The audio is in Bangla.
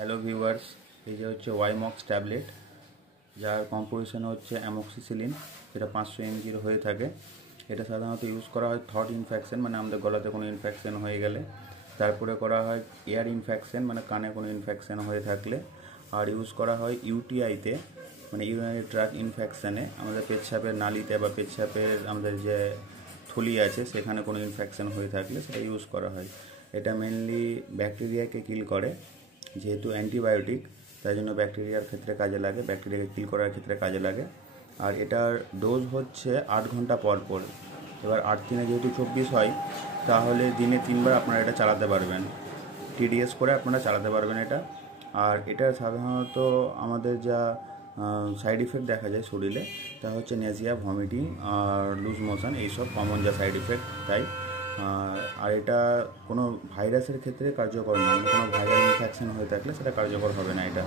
হ্যালো ভিউয়ার্স, এই যে হচ্ছে ওয়াইমক্স ট্যাবলেট, যার কম্পোজিশন হচ্ছে অ্যামোক্সিসিলিন, যেটা 500 mg হয়ে থাকে। এটা সাধারণত ইউজ করা হয় থ্রট ইনফেকশন, মানে আমাদের গলাতে কোনো ইনফেকশন হয়ে গেলে। তারপরে করা হয় এয়ার ইনফেকশন, মানে কানে কোনো ইনফেকশন হয়ে থাকলে। আর ইউজ করা হয় ইউটিআইতে, মানে ইউরিনারি ট্র্যাক্ট ইনফেকশানে, আমাদের পেচ্ছাপের নালিতে বা পেচ্ছাপের আমাদের যে থলি আছে সেখানে কোনো ইনফেকশন হয়ে থাকলে সেটা ইউজ করা হয়। এটা মেনলি ব্যাকটেরিয়াকে কিল করে, যেহেতু অ্যান্টিবায়োটিক, তাই জন্য ব্যাকটেরিয়ার ক্ষেত্রে কাজে লাগে, ব্যাকটেরিয়াকে কিল করার ক্ষেত্রে কাজে লাগে। আর এটার ডোজ হচ্ছে 8 ঘন্টা পর পর। এবার 8 দিনে যেহেতু 24 হয়, তাহলে দিনে 3 বার আপনারা এটা চালাতে পারবেন, টিডিএস করে আপনারা চালাতে পারবেন এটা। আর এটা সাধারণত আমাদের যা সাইড ইফেক্ট দেখা যায় শরীরে, তা হচ্ছে নেজিয়া, ভমিটিং আর লুজ মোশন, এইসব কমন যা সাইড ইফেক্ট। তাই আর এটা কোনো ভাইরাসের ক্ষেত্রে কার্যকর না, কোনো ভাইরাল ইনফেকশন হয়ে থাকলে সেটা কার্যকর হবে না এটা।